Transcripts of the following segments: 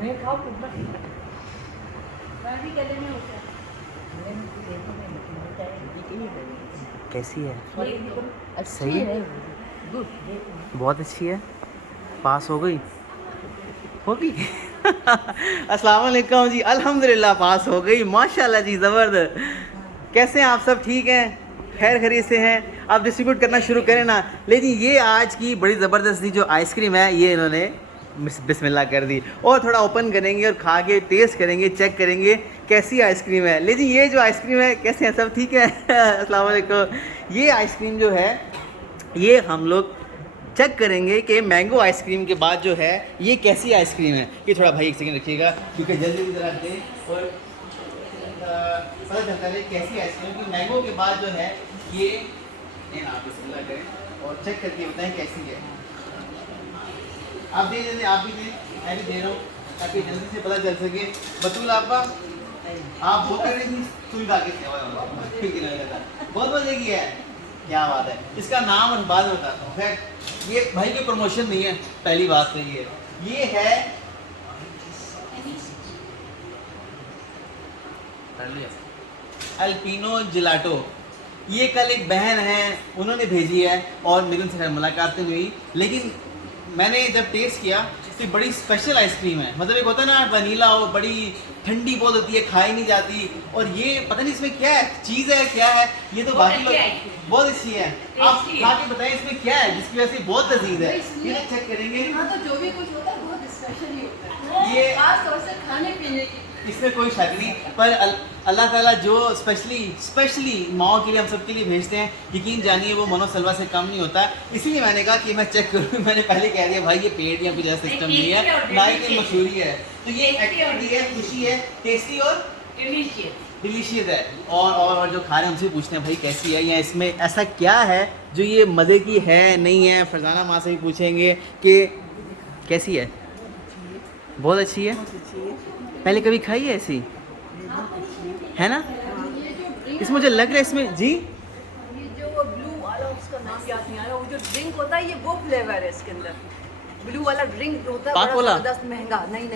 मैं खाओ कुछ मत। भी गले में होता है। कैसी है? सही है। गुड। बहुत अच्छी है। पास हो गई होगी। अस्सलाम वालेकुम जी, अल्हम्दुलिल्लाह पास हो गई माशाल्लाह जी, ज़बरदस्त। कैसे हैं आप सब? ठीक हैं, खैर खैरियत से हैं? आप डिस्ट्रीब्यूट करना शुरू करें ना। लेकिन ये आज की बड़ी ज़बरदस्त सी जो आइसक्रीम है ये इन्होंने बिस्मिल्लाह कर दी, और थोड़ा ओपन करेंगे और खा के टेस्ट करेंगे, चेक करेंगे कैसी आइसक्रीम है। लेकिन ये जो आइसक्रीम है, कैसे हैं सब? ठीक है। अस्सलाम वालेकुम। ये आइसक्रीम जो है ये हम लोग चेक करेंगे कि मैंगो आइसक्रीम के बाद जो है ये कैसी आइसक्रीम है। ये थोड़ा भाई एक सेकंड रखिएगा क्योंकि जल्दी की तरह दें और पता चलता है कैसी आइसक्रीम की मैंगो के बाद जो है ये आप बिस्मिल्लाह करें और चेक करके बताएं कैसी है। आप दे दें, आप भी दें, मैं भी दे रहा हूँ ताकि जल्दी से पता चल सके। बतूल आपका आप बहुत कर रही थी सुई धागे सेवा बहुत मजे की है। क्या बात है। इसका नाम और बाद में बताता हूँ। खैर ये भाई की प्रमोशन नहीं है, पहली बात तो ये है अल्पिनो जिलाटो। ये कल एक बहन है उन्होंने भेजी है और मेरे उनसे खैर मुलाकात नहीं हुई, लेकिन मैंने जब टेस्ट किया तो बड़ी स्पेशल आइसक्रीम है। मतलब एक होता है ना वनीला हो, बड़ी ठंडी बहुत होती है, खाई नहीं जाती। और ये पता नहीं इसमें क्या है, चीज़ है क्या है, ये तो बाकी लोग बहुत अच्छी है। आप खा के बताएं इसमें क्या है जिसकी वजह से बहुत लजीज है। ये चेक करेंगे। हाँ, तो जो भी कुछ होता है बहुत स्पेशल ही होता है। ये खास तौर से खाने पीने की, इसमें कोई शक नहीं, पर अल्लाह ताला जो स्पेशली माओ के लिए हम सबके लिए भेजते हैं, यकीन जानिए वो मनो सलवा से कम नहीं होता। इसीलिए मैंने कहा कि मैं चेक करूँ। मैंने पहले कह दिया भाई ये पेट या कुछ ऐसा सिस्टम नहीं है, ना ही कोई मशहूरी है। तो ये एक्टिविटी है, खुशी है, टेस्टी और डिलीशियस है। और जो खा रहे हैं उनसे पूछते हैं भाई कैसी है, या इसमें ऐसा क्या है जो ये मज़े की है नहीं है। फरजाना माँ से भी पूछेंगे कि कैसी है। बहुत अच्छी है। पहले कभी खाई है ऐसी, है ना? इसमें मुझे लग रहा है इसमें जी ये जो वो ब्लू वाला उसका नाम याद नहीं आ रहा, वो जो ड्रिंक होता है ये वो फ्लेवर है इसके अंदर। ब्लू वाला ड्रिंक होता है पाक बड़ा वाला? जबरदस्त महंगा, नहीं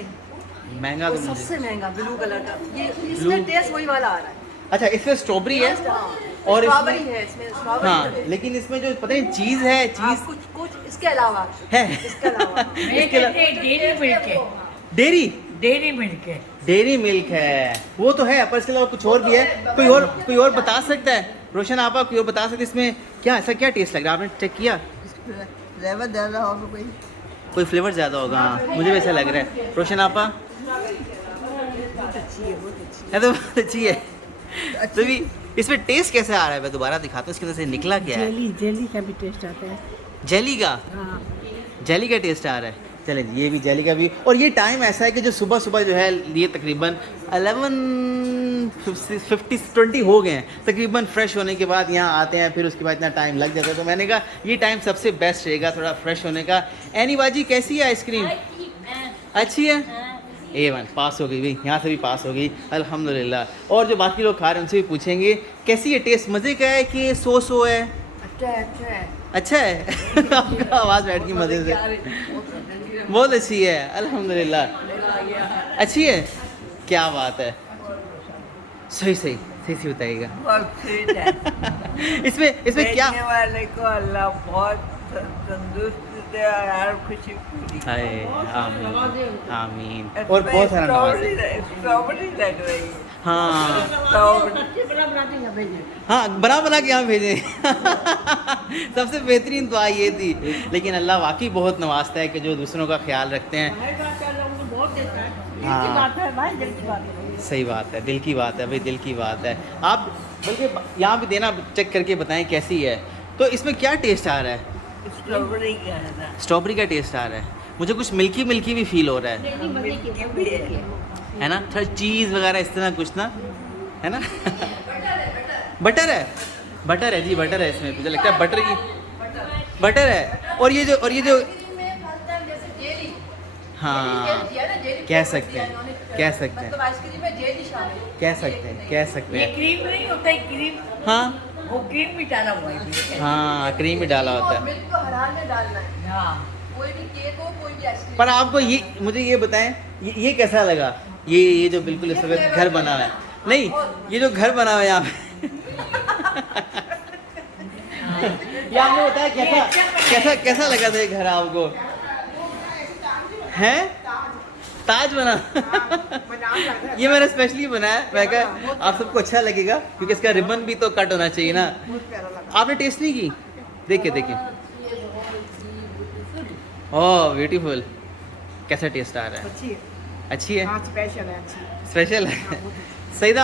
महंगा वो तो मुझे सबसे महंगा ब्लू कलर का। ये इसमें टेस्ट वही वाला आ रहा है। अच्छा, इसमें स्ट्रॉबेरी है और स्ट्रॉबेरी इसमें है, इसमें स्ट्रॉबेरी हाँ, लेकिन इसमें जो पता नहीं चीज़ है, हाँ, चीज़ कुछ इसके अलावा है। इसके अलावा इसके अलावा डेरी मिल्क है। डेरी डेरी मिल्क है। डेरी मिल्क है, वो तो है, पर इसके अलावा कुछ और भी है। कोई और बता सकता है? रोशन आपा कोई और बता सकते इसमें क्या, ऐसा क्या टेस्ट लग रहा है? आपने चेक किया? फ्लेवर ज़्यादा होगा कोई। कोई फ्लेवर ज़्यादा होगा, हाँ मुझे वैसा लग रहा है। रोशन आपा बहुत अच्छी है, बहुत अच्छी है तो बहुत अच्छी है। तो भी इसमें टेस्ट कैसे आ रहा है? मैं दोबारा दिखाता हूँ इसके अंदर से निकला क्या है। जेली का भी टेस्ट आता है। जेली का? हाँ। जेली का टेस्ट आ रहा है। चलें ये भी जेली का भी। और ये टाइम ऐसा है कि जो सुबह सुबह जो है ये तकरीबन 11:50 हो गए हैं तकरीबन। फ्रेश होने के बाद यहाँ आते हैं, फिर उसके बाद इतना टाइम लग जाता है, तो मैंने कहा ये टाइम सबसे बेस्ट रहेगा थोड़ा फ्रेश होने का। एनी बाजी कैसी है आइसक्रीम? अच्छी है। A1 पास हो गई भाई, यहाँ से भी पास हो गई अल्हम्दुलिल्लाह। और जो बाकी लोग खा रहे हैं उनसे भी पूछेंगे कैसी है, टेस्ट मज़े का है कि सो है? अच्छा है, अच्छा है। अच्छा है। आपका आवाज़ बैठ गई मज़े से। बहुत अच्छी है अल्हम्दुलिल्लाह। अच्छी है, क्या बात है। सही बताइएगा। बहुत स्वीट है। इसमें क्या देखने वाले को अल्लाह बहुत तंदुरुस्त दे और हर खुशी पूरी। हाय आमीन आमीन। और बहुत सारा नवाज है। स्ट्रॉबेरी लग रही है। हाँ स्ट्रॉबेरी हाँ, बना के यहाँ भेजें। सबसे बेहतरीन दुआ ये थी। लेकिन अल्लाह वाकई बहुत नवाजता है कि जो दूसरों का ख्याल रखते हैं। हाँ सही बात है, दिल की बात है भाई, दिल की बात है। आप बल्कि यहाँ भी देना, चेक करके बताएं कैसी है। तो इसमें क्या टेस्ट आ रहा है? स्ट्रॉबेरी का है ना। स्ट्रॉबेरी का टेस्ट आ रहा है। मुझे कुछ मिल्की भी फील हो रहा है ना, थोड़ा चीज़ वगैरह इस तरह कुछ ना, है ना? बटर है जी, बटर है इसमें। मुझे लगता है बटर है। और ये जो हाँ कह सकते हैं कह सकते ये हैं। क्रीम नहीं होता है, क्रीम हाँ वो क्रीम भी डाला हुआ है। हाँ, क्रीम भी डाला होता है। मिल्क को हरा में डालना है। हाँ कोई भी केक हो, कोई भी आइसक्रीम। पर आपको ये मुझे ये बताएं, ये कैसा लगा? ये जो बिल्कुल इस वक्त घर बना हुआ है, नहीं ये जो घर बना हुआ है यहाँ पे ये आपने बताया कैसा कैसा लगा था ये घर आपको? हैं ताज बना ये मैंने स्पेशली बनाया, मैं कहा आप सबको अच्छा लगेगा क्योंकि इसका रिबन भी तो कट होना चाहिए ना। आपने टेस्ट नहीं की? देखिए देखिए, ओह ब्यूटीफुल, कैसा टेस्ट आ रहा है? अच्छी है, अच्छी है, हाँ स्पेशल है, अच्छी स्पेशल है। सईदा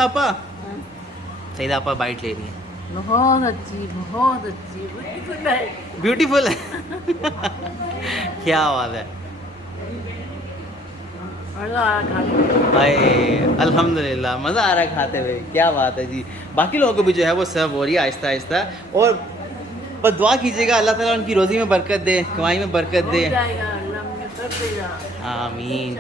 आपा बाइट ले रही है, बहुत अच्छी ब्यूटीफुल है। ब्यूटीफुल है क्या बात है, हाय अल्हम्दुलिल्लाह, मज़ा आ रहा है खाते हुए, क्या बात है जी। बाकी लोगों को भी जो है वो सर्व हो रही है आहिस्ता आहिस्ता, और बस दुआ कीजिएगा अल्लाह ताला उनकी रोज़ी में बरकत दे, कमाई में बरकत दे, आमीन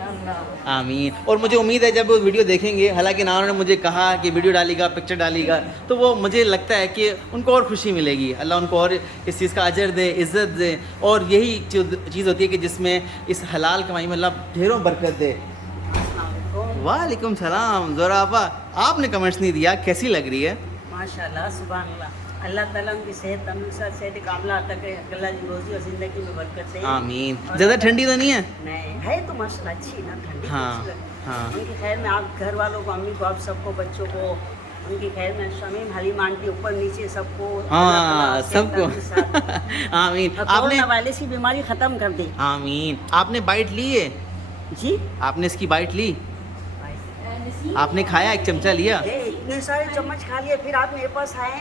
आमीन। और मुझे उम्मीद है जब वो वीडियो देखेंगे, हालांकि ना उन्होंने मुझे कहा कि वीडियो डालेगा, पिक्चर डालेगा, तो वो मुझे लगता है कि उनको और खुशी मिलेगी, अल्लाह उनको और इस चीज़ का अजर दे, इज़्ज़त दे, और यही चीज़ होती है कि जिसमें इस हलाल कमाई में अल्लाह ढेरों बरकत दे। वालेकुम सलाम। ज़ोरा आपा, आपने कमेंट्स नहीं दिया, कैसी लग रही है? माशाल्लाह सुभान अल्लाह, अल्लाह ताला उनकी सेहत तंदुरुस्ती सेहत कामला अता करे, अल्लाह की रोजी और ज़िंदगी में बरकत दे, आमीन। ज़्यादा ठंडी तो नहीं है? नहीं है तो माशाल्लाह अच्छी ना, ठंडी हाँ, तो अच्छी है। हाँ। उनकी खैर में आप घर वालों को, अम्मी को, आप सबको, बच्चों को, उनकी खैर में शमीम हलीम आंटी ऊपर नीचे सबको, हाँ सबको आमीन। आपने कोरोना वायरस की बीमारी ख़त्म कर दी। आमीन। आपने बाइट ली है? जी आपने इसकी बाइट ली? आपने खाया, एक चमचा लिया? ये इतने सारे चम्मच खा लिए, फिर आप मेरे पास आए।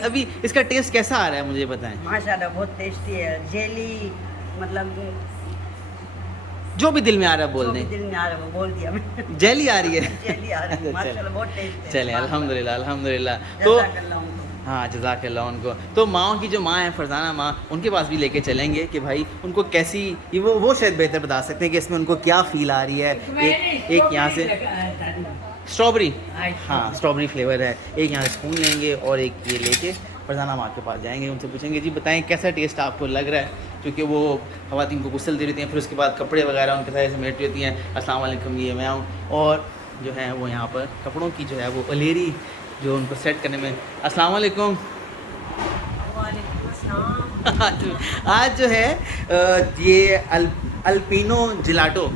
अभी इसका टेस्ट कैसा आ रहा है मुझे बताएं? माशाल्लाह बहुत टेस्टी है, जेली, मतलब जो भी दिल में आ रहा है बोल जो भी दें। दिल में आ रहा है वो बोल दिया मैंने। जेली आ रही है जेली आ रही है, माशाल्लाह बहुत टेस्ट है। चले अल्हम्दुलिल्लाह अल्हम्दुलिल्लाह। तो जज़ाकल्लाह उनको। हाँ जज़ाकल्लाह उनको। तो माओ की जो माँ है फरजाना माँ, उनके पास भी लेके चलेंगे कि भाई उनको कैसी, ये वो शायद बेहतर बता सकते हैं कि इसमें उनको क्या फील आ रही है। एक यहाँ से स्ट्रॉबेरी, हाँ स्ट्रॉबेरी फ्लेवर है, एक यहाँ से स्पून लेंगे और एक ये लेके फरजाना माँ के पास जाएंगे, उनसे पूछेंगे जी बताएं कैसा टेस्ट आपको लग रहा है, क्योंकि वो ख़वातीन को गुस्ल दे रही हैं, फिर उसके बाद कपड़े वगैरह उनके साथ समेट रही होती हैं। अस्सलाम वालेकुम, ये मैं हूँ, और जो है वो यहाँ पर कपड़ों की जो है वो अलेरी जो उनको सेट करने में। अस्सलाम वालेकुम। आज जो है ये अल्पिनो जिलाटो,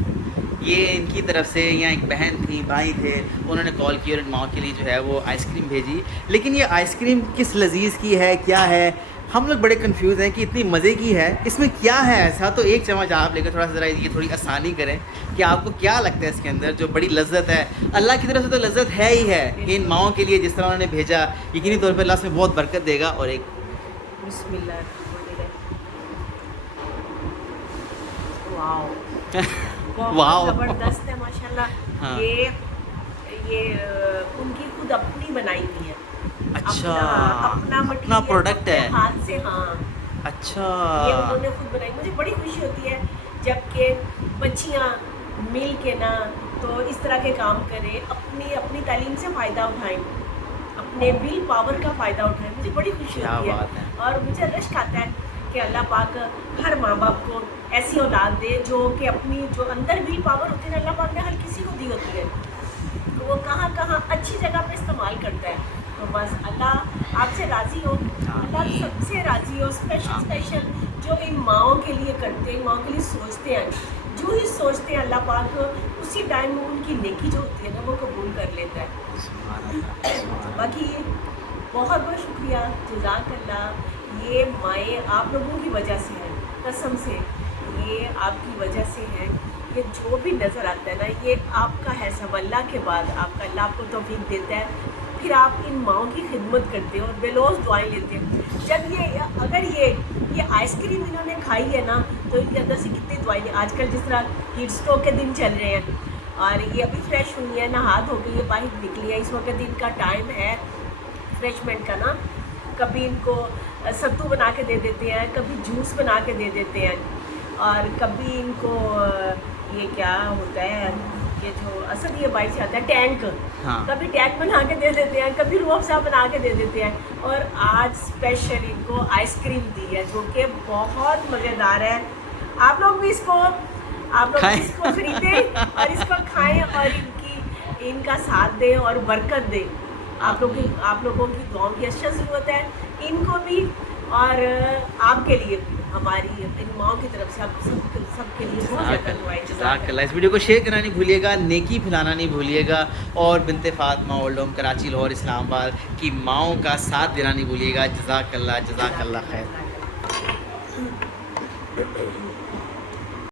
ये इनकी तरफ से, यहाँ एक बहन थी, भाई थे, उन्होंने कॉल किया और इन माँ के लिए जो है वो आइसक्रीम भेजी। लेकिन ये आइसक्रीम किस लजीज़ की है, क्या है, हम लोग बड़े कंफ्यूज हैं कि इतनी मज़े की है, इसमें क्या है ऐसा। तो एक चम्मच आप लेकर थोड़ा सा ज़रा ये थोड़ी आसानी करें कि आपको क्या लगता है इसके अंदर जो बड़ी लज्जत है। अल्लाह की तरफ से तो लज्जत है ही है कि इन माओं के लिए जिस तरह उन्होंने भेजा, यकीनी तौर पर अल्लाह इसमें बहुत बरकत देगा। और एक बिस्मिल्लाह, वाओ वाओ। ज़बरदस्त है माशाल्लाह। हाँ। ये उनकी खुद अपनी बनाई हुई है। अच्छा, अपना अपना प्रोडक्ट है। हाथ से, हाँ अच्छा, ये उन्होंने खुद बनाई। मुझे बड़ी खुशी होती है जबकि बच्चियाँ मिल के ना तो इस तरह के काम करें, अपनी तालीम से फ़ायदा उठाएं, अपने विल पावर का फ़ायदा उठाएं। मुझे बड़ी खुशी क्या होती बात है। और मुझे रश्क आता है कि अल्लाह पाक हर माँ बाप को ऐसी औलाद दे जो कि अपनी जो अंदर विल पावर होती है ना, अल्लाह पाक ने हर किसी को दी होती है, तो वो कहाँ कहाँ अच्छी जगह पे इस्तेमाल करता है। तो बस अल्लाह आपसे राज़ी हो, अल्लाह सबसे राज़ी हो। स्पेशल जो इन माओं के लिए करते हैं, माओं के लिए सोचते हैं, जो ही सोचते हैं अल्लाह पाक उसी टाइम में उनकी नेकी जो होती है ना वो कबूल कर लेता है। बाकी बहुत बहुत शुक्रिया, जज़ाकल्लाह। ये माएँ आप लोगों की वजह से हैं, कसम से ये आपकी वजह से है। ये जो भी नज़र आता है ना ये आपका है, सब अल्लाह के बाद आपका, अल्लाह आपको तौफीक देता है। फिर आप इन माओं की खिदमत करते हो और बेलौस दुआएं लेते हो। जब अगर ये आइसक्रीम इन्होंने खाई है ना तो इनके अंदर से कितनी दुआएं, आजकल जिस तरह हीट स्ट्रोक के दिन चल रहे हैं और ये अभी फ्रेश हुई है, नहा धो के ये बाहर निकली है, इस वक्त इनका टाइम है फ्रेशमेंट का ना। कभी इनको सत्तू बना के दे देते हैं, कभी जूस बना के दे देते हैं, और कभी इनको ये क्या होता है ये जो असद ये बाइक से आता है टैंक, हाँ। कभी टैंक बना के दे देते हैं, कभी रूह अफ़ज़ा बना के दे देते हैं। और आज स्पेशल इनको आइसक्रीम दी है जो कि बहुत मज़ेदार है। आप लोग भी इसको खाएं। खरीदें और इसको खाएं और इनका साथ दें और बरकत दें। आप लोगों की दुआओं की अच्छा ज़रूरत है इनको भी और आपके लिए भी, हमारी इन माओं की तरफ से आप सबके लिए बहुत ज़्यादा दुआएं। जज़ाकल्लाह। इस वीडियो को शेयर करना नहीं भूलिएगा, नेकी फैलाना नहीं भूलिएगा और बिनते फातिमा ओल्ड होम कराची, लाहौर, इस्लामाबाद की माओं का साथ देना नहीं भूलिएगा। जज़ाकल्लाह, जज़ाकल्लाह खैर।